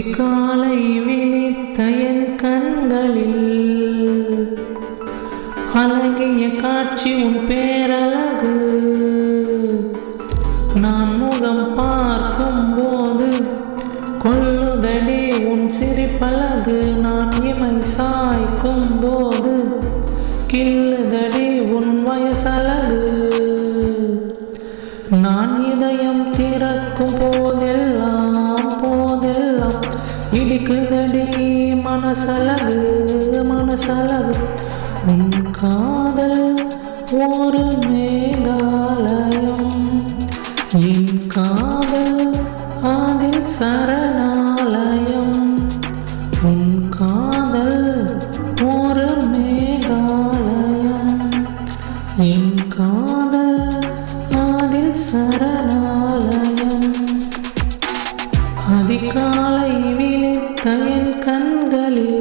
அதிகாலை விழித்த என் கண்களில் அழகிய காட்சி உன் பேரழகு. நான் முகம் பார்க்கும் போது கொள்ளுதடி உன் சிரிப்பழகு. நான் இமை சாய்க்கும் போது கிள்ளுதடி உன் வயசழகு. நான் இதயம் திறக்கும் போதெல்லாம் இடிக்குதடி மனசழகு மனசழகு. உன் காதல் ஒரு மேகாலயம், என் காதல் அதில் சரணாலயம். உன் காதல் ஒரு மேகாலயம், என் காதல் அதில் சரணாலயம். அதிகாலை விழித்த என் கண்களில்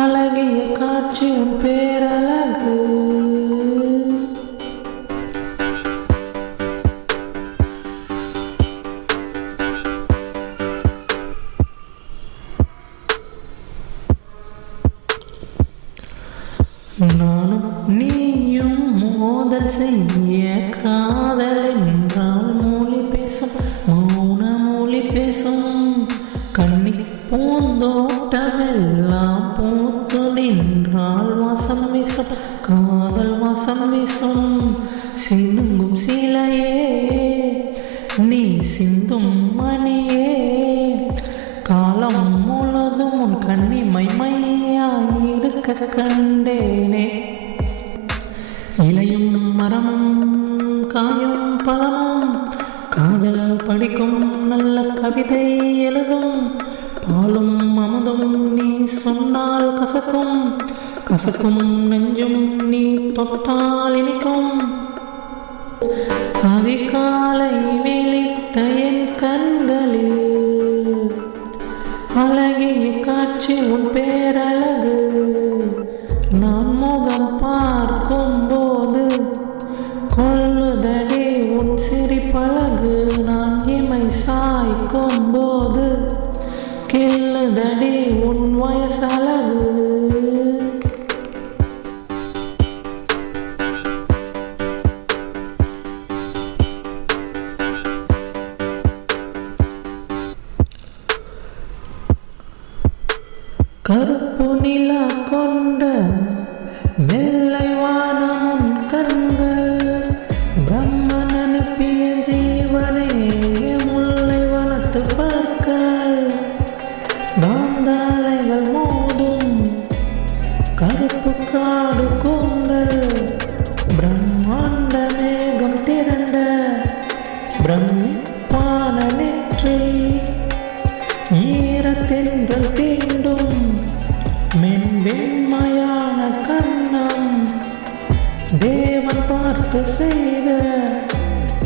அழகிய காட்சி உன் பேரழகு. நானும் நீயும் மோதல் செய்ய காதல் என்றால் மொழி பேசும், மௌன மொழி பேசும். கண்ணி பூந்தோட்டமெல்லாம் பூத்து நின்றால் வாசம் வீசும், காதல் வாசம் வீசும். சிந்தும் சீலையே நீ சிந்தும் மணியே, காலம் முழுதும் உன் கண்ணிமை மையாயிருக்க கண்டேனே. இலையும் மரமும் காயும் பழமும் காதல் படிக்கும், நல்ல கவிதை எழுதும். பாலும் அமுதும் நீ சொன்னால் கசக்கும், கசக்கும் நெஞ்சும் நீ தொட்டால் இனிக்கும். அதிகாலை விழித்த என் கண்களில் அழகிய காட்சி உன் பேரழகு. நான் முகம் பார்க்கும் போது கொள்ளுதடி உன் சிரிப்பழகு. நான் இமை சாய்க்கும் போது கிள்ளுதடி உன் வயசழகு. கருப்பு நிலா கொண்ட வெள்ளை வானம் உன் கண்கள். பிரம்மன் அனுப்பிய ஜீவனே முல்லை வனத்து பற்கள். காந்தாலைகள் மோதும் கருப்பு காடு கூந்தல். பிரம்மாண்ட மேகம் திரண்ட பிரமிப்பான நெற்றி. ஈரத்தென்றல் தீண்டும் மென்வெண்மையான கண்ணம். தேவன் பார்த்து செய்த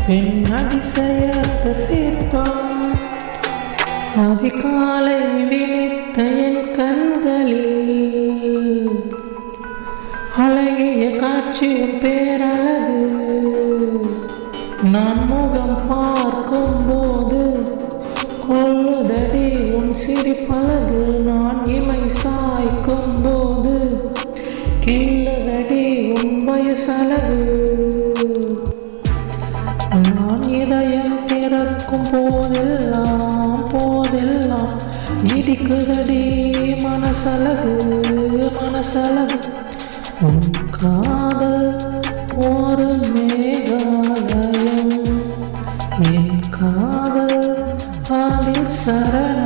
பெண் அதிசயத்த சிற்பம். அதிகாலை விழித்த என் கண்களில் அழகிய காட்சி உன் பேரழகு. நான் முகம் பார்க்கும் போது கொள்ளுதடி உன் சிரிப்பழகு. நான் இமை சாய்க்கும் போது கிள்ளுதடி உன் வயசழகு. நான் இதயம் திறக்கும் போதெல்லாம் இடிக்குதடி மனசழகு மனசழகு. உன் காதல் ஒரு மேகாலயம், என் காதல் அதில் சரண